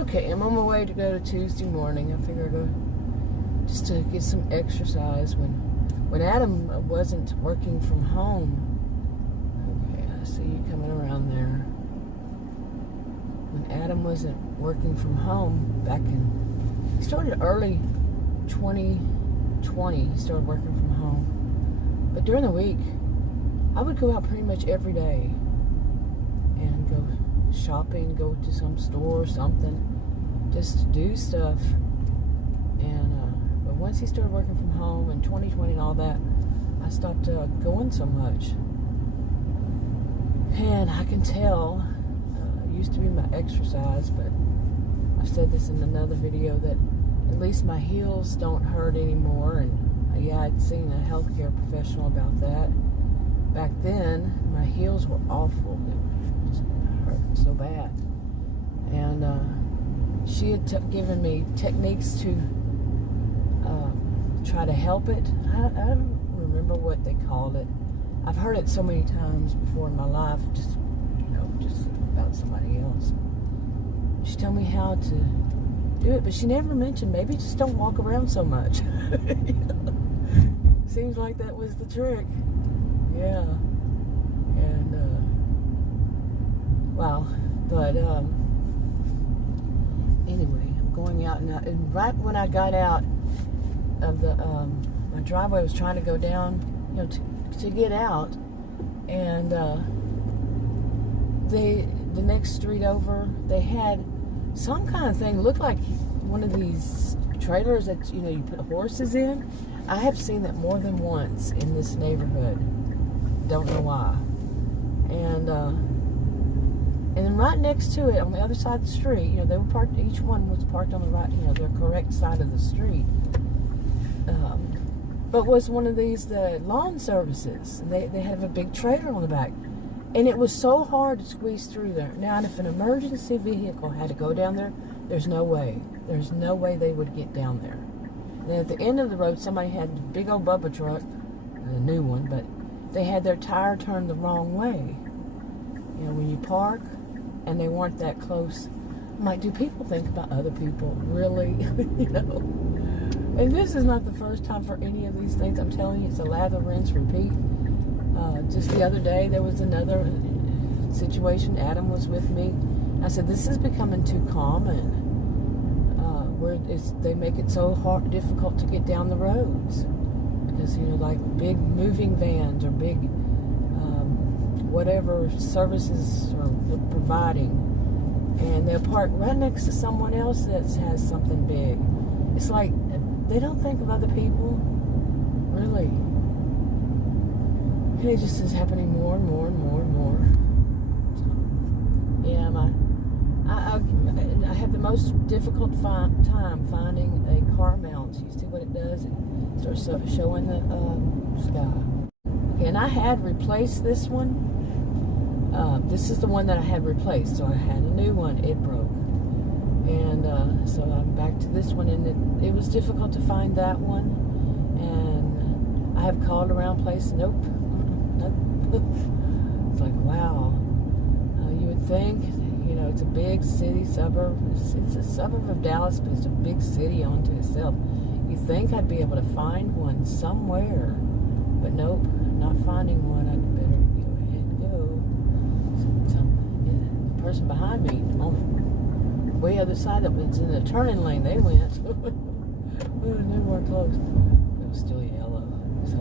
Okay, I'm on my way to go to Tuesday morning. I figured just to get some exercise when Adam wasn't working from home. Okay, I see you coming around there. When Adam wasn't working from home he started early 2020, he started working from home. But during the week, I would go out pretty much every day and go shopping, go to some store or something, just to do stuff. But once he started working from home in 2020 and all that, I stopped going so much. And I can tell, it used to be my exercise, but I've said this in another video that at least my heels don't hurt anymore. And yeah, I'd seen a healthcare professional about that. Back then, my heels were awful. They just hurt so bad. And she had given me techniques to try to help it. I don't remember what they called it. I've heard it so many times before in my life, just about somebody else. She told me how to do it, but she never mentioned maybe just don't walk around so much. Seems like that was the trick. Yeah. And wow. But anyway, I'm going out now, and right when I got out of the my driveway, I was trying to go down, to get out, and the next street over, they had some kind of thing, looked like one of these trailers that you put horses in. I have seen that more than once in this neighborhood. Don't know why. And then right next to it, on the other side of the street, they were parked. Each one was parked on the right, their correct side of the street. But was one of the lawn services. And they have a big trailer on the back. And it was so hard to squeeze through there. Now, and if an emergency vehicle had to go down there, there's no way. There's no way they would get down there. And then at the end of the road, somebody had a big old Bubba truck, a new one, but they had their tire turned the wrong way. When you park and they weren't that close, I'm like, do people think about other people? Really? And this is not the first time for any of these things. I'm telling you, it's a lather, rinse, repeat. Just the other day, there was another situation. Adam was with me. I said, this is becoming too common. Where they make it so difficult to get down the roads. Because, like big moving vans or big whatever services are providing. And they'll park right next to someone else that has something big. It's like, they don't think of other people. Really. And it just is happening more and more and more and more. So, yeah, I have the most difficult time finding a car mount. You see what it does? It starts showing the sky. Okay, and I had replaced this one. This is the one that I had replaced, so I had a new one. It broke. And so I'm back to this one, and it was difficult to find that one. And I have called around places. Nope. It's like, wow. You would think, it's a big city, suburb. It's a suburb of Dallas, but it's a big city unto itself. You think I'd be able to find one somewhere, but nope, I'm not finding one. I'd better go ahead and go. The person behind me, on the way other side that was in the turning lane, they went. They weren't close. It was still yellow. So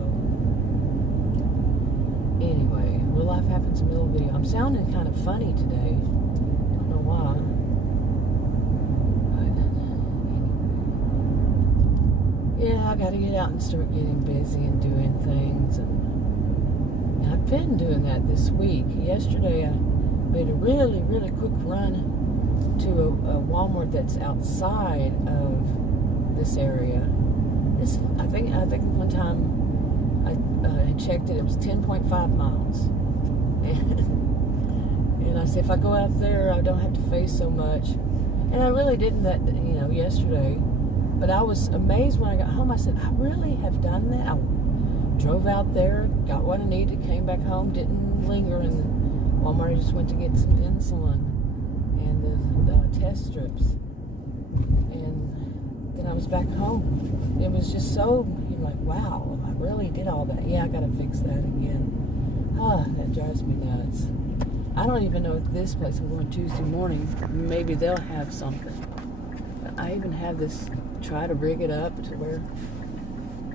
anyway, real life happens in the middle of the video. I'm sounding kind of funny today. Don't know why. Yeah, I got to get out and start getting busy and doing things. And I've been doing that this week. Yesterday, I made a really, really quick run to a Walmart that's outside of this area. I think one time I checked it was 10.5 miles. And I said, if I go out there, I don't have to face so much. And I really didn't yesterday. But I was amazed when I got home. I said, I really have done that. I drove out there, got what I needed, came back home, didn't linger in Walmart. I just went to get some insulin and the test strips. and then I was back home. It was just so, you're like, wow, I really did all that. Yeah, I gotta fix that again. That drives me nuts. I don't even know if this place, we're going Tuesday morning, maybe they'll have something. But I even have this, try to rig it up to where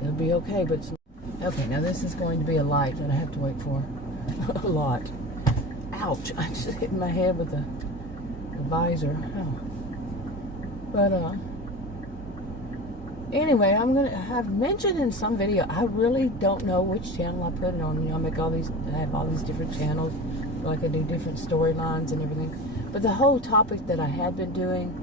it'll be okay, but it's not. Okay, now this is going to be a light that I have to wait for a lot. Ouch, I just hit my head with the visor. Oh. But, anyway, I've mentioned in some video, I really don't know which channel I put it on. You know, I have all these different channels, like I do different storylines and everything. But the whole topic that I had been doing,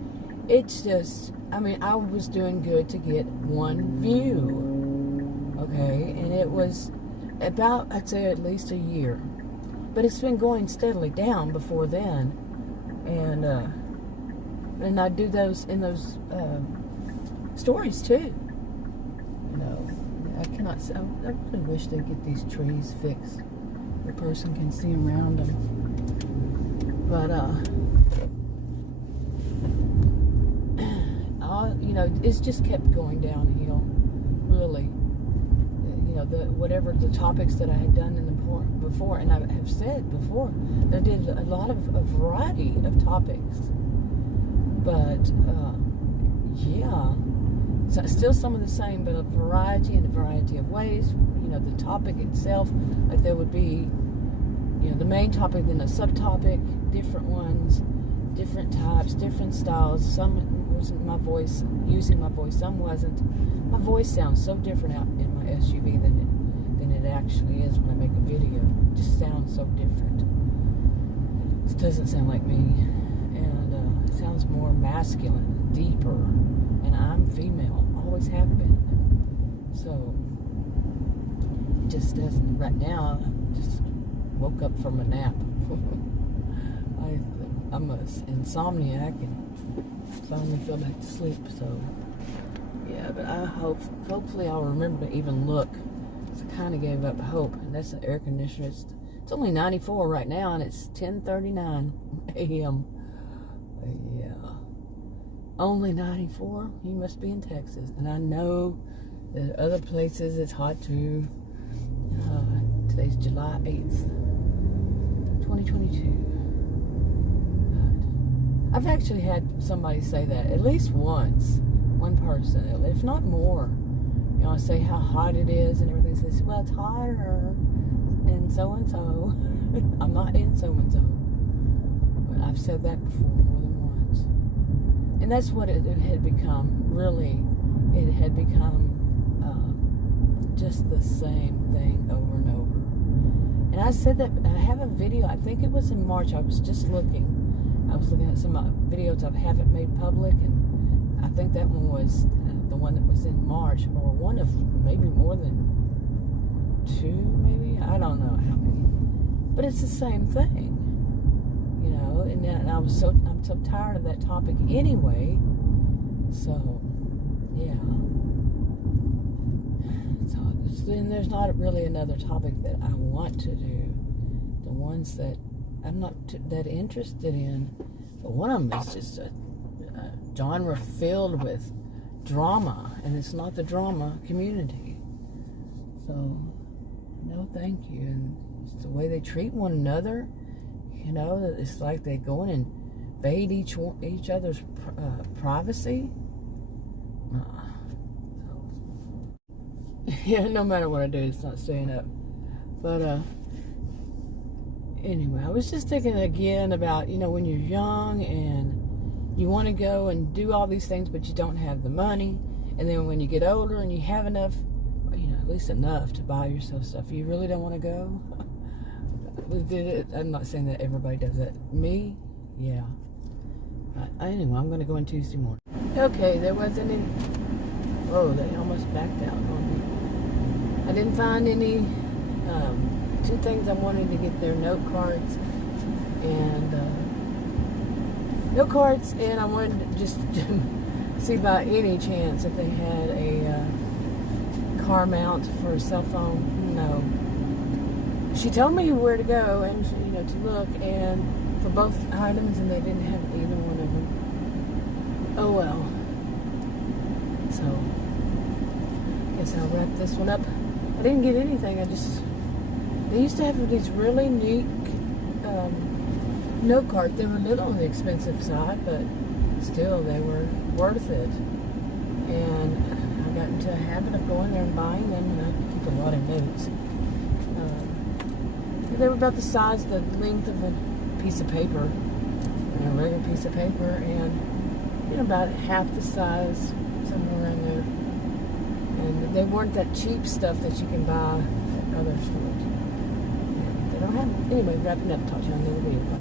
it's just, I mean, I was doing good to get 1 view, okay? And it was about, I'd say, at least a year. But it's been going steadily down before then. And I do those in those stories too. You know, I cannot say, I really wish they'd get these trees fixed. The person can see around them. But, you know, it's just kept going downhill, really. You know, whatever the topics that I had done in the before, and I have said before, I did a lot of a variety of topics. But, yeah, so still some of the same, but a variety in a variety of ways. You know, the topic itself, like there would be, you know, the main topic, then a subtopic, different ones, different types, different styles. Some was my voice, using my voice, some wasn't. My voice sounds so different out in my SUV than it actually is when I make a video. It just sounds so different. It doesn't sound like me. And it sounds more masculine, deeper. And I'm female, always have been. So, it just doesn't. Right now, I just woke up from a nap. I'm an insomniac and finally fell back to sleep. So, yeah, but hopefully I'll remember to even look. So I kind of gave up hope. And that's the air conditioner. It's only 94 right now, and it's 10:39 a.m. Yeah. Only 94? You must be in Texas. And I know that other places it's hot too. Today's July 8th, 2022. I've actually had somebody say that at least once. One person, if not more. You know, I say how hot it is and everything. So they say, well, it's hotter in so-and-so. I'm not in so-and-so. But I've said that before more than once. And that's what it had become, really. It had become just the same thing over and over. And I said that, I have a video, I think it was in March, I was just looking. I was looking at some videos I haven't made public, and I think that one was the one that was in March, or one of maybe more than 2, maybe? I don't know how many. But it's the same thing. You know, and I'm so tired of that topic anyway. So, yeah. So then there's not really another topic that I want to do. The ones that I'm not that interested in. But one of them is just a genre filled with drama, and it's not the drama community. So, no thank you. And it's the way they treat one another. You know, it's like they go in and invade each other's privacy. Yeah, no matter what I do, it's not staying up. But anyway, I was just thinking again about, you know, when you're young and you want to go and do all these things, but you don't have the money. And then when you get older and you have enough, you know, at least enough to buy yourself stuff, you really don't want to go. I'm not saying that everybody does that. Me, yeah. Anyway, I'm going to go on Tuesday morning. Okay, there wasn't any. Oh, they almost backed out on me. I didn't find any. 2 things I wanted to get there: note cards and I wanted to just see by any chance if they had a car mount for a cell phone. No. She told me where to go and, you know, to look, and for both items, and they didn't have either one of them. Oh well. So, guess I'll wrap this one up. I didn't get anything. They used to have these really neat note cards. They were a little on the expensive side, but still, they were worth it. And I got into a habit of going there and buying them, and I keep a lot of notes. They were about the length of a piece of paper, a regular piece of paper, and about half the size, somewhere around there. And they weren't that cheap stuff that you can buy at other stores. They don't have. Anyway, wrapping up. Talk to you on the other video.